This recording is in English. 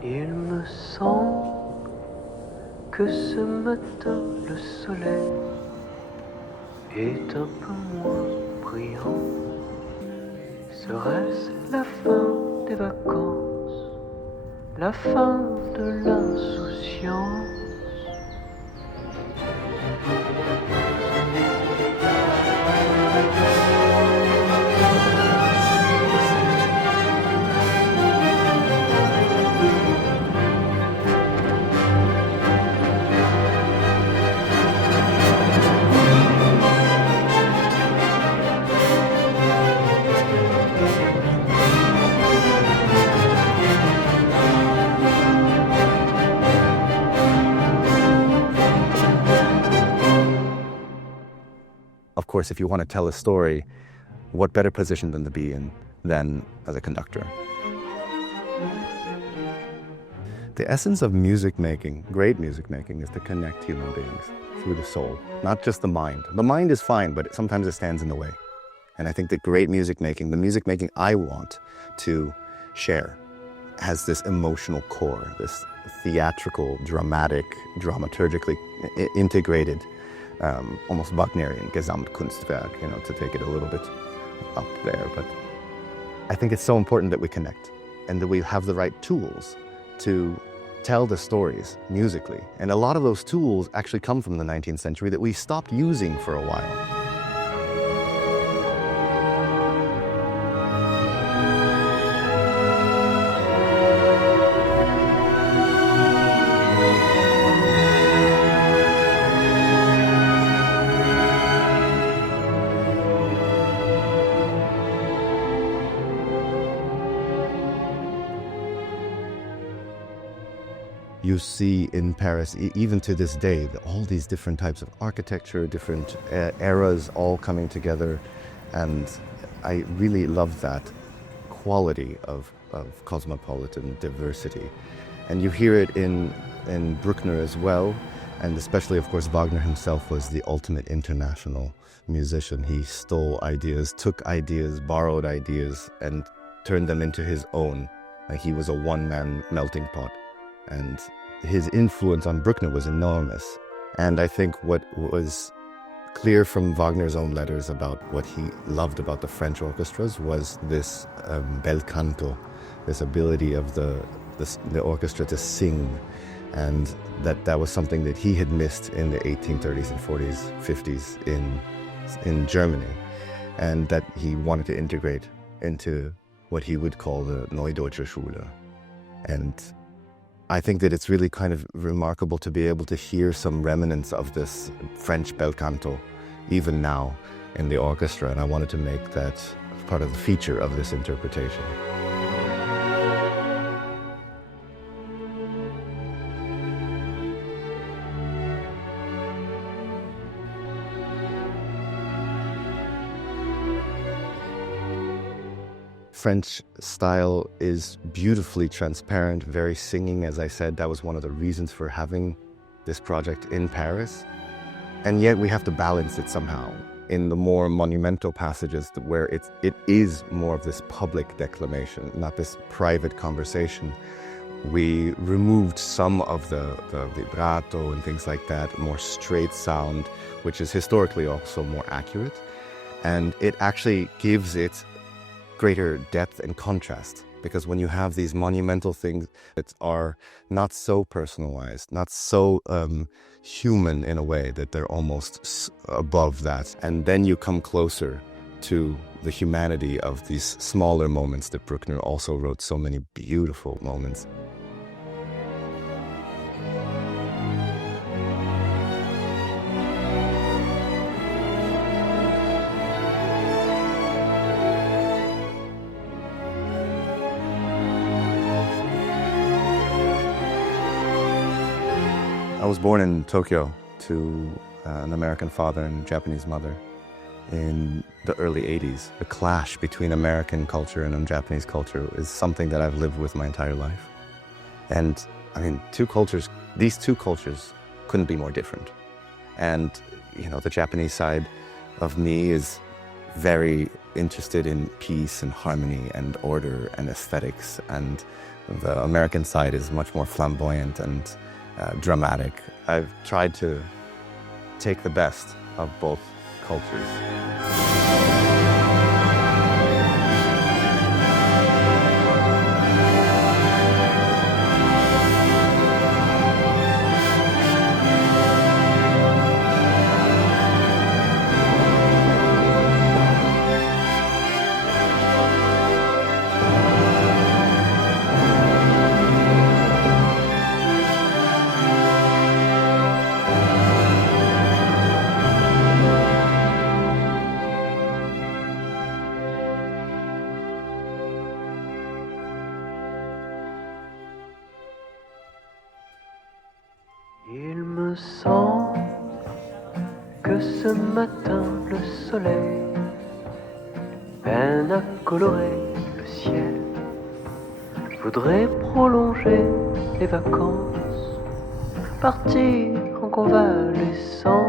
Il me semble que ce matin le soleil est un peu moins brillant. Serait-ce la fin des vacances, la fin de l'insouciance? Of course, if you want to tell a story, what better position than to be in than as a conductor? The essence of music making, great music making, is to connect human beings through the soul, not just the mind. The mind is fine, but sometimes it stands in the way. And I think that great music making, the music making I want to share, has this emotional core, this theatrical, dramatic, dramaturgically integrated, almost Wagnerian Gesamtkunstwerk, to take it a little bit up there. But I think it's so important that we connect and that we have the right tools to tell the stories musically. And a lot of those tools actually come from the 19th century that we stopped using for a while. You see in Paris, even to this day, all these different types of architecture, different eras all coming together. And I really love that quality of cosmopolitan diversity. And you hear it in Bruckner as well. And especially, of course, Wagner himself was the ultimate international musician. He stole ideas, took ideas, borrowed ideas, and turned them into his own. Like he was a one-man melting pot. And his influence on Bruckner was enormous. And I think what was clear from Wagner's own letters about what he loved about the French orchestras was this bel canto, this ability of the orchestra to sing. And that was something that he had missed in the 1830s and 40s, 50s in Germany. And that he wanted to integrate into what he would call the Neue Deutsche Schule. And I think that it's really kind of remarkable to be able to hear some remnants of this French bel canto even now in the orchestra, and I wanted to make that part of the feature of this interpretation. French style is beautifully transparent, very singing. As I said, that was one of the reasons for having this project in Paris. And yet we have to balance it somehow in the more monumental passages where it is more of this public declamation, not this private conversation. We removed some of the vibrato and things like that, more straight sound, which is historically also more accurate. And it actually gives it greater depth and contrast, because when you have these monumental things that are not so personalized, not so human in a way that they're almost above that, and then you come closer to the humanity of these smaller moments that Bruckner also wrote so many beautiful moments. I was born in Tokyo to an American father and Japanese mother in the early 80s. The clash between American culture and Japanese culture is something that I've lived with my entire life. And I mean, these two cultures couldn't be more different. And, the Japanese side of me is very interested in peace and harmony and order and aesthetics, and the American side is much more flamboyant and dramatic. I've tried to take the best of both cultures. Il me semble que ce matin le soleil peine à colorer le ciel. Je voudrais prolonger les vacances, partir en convalescence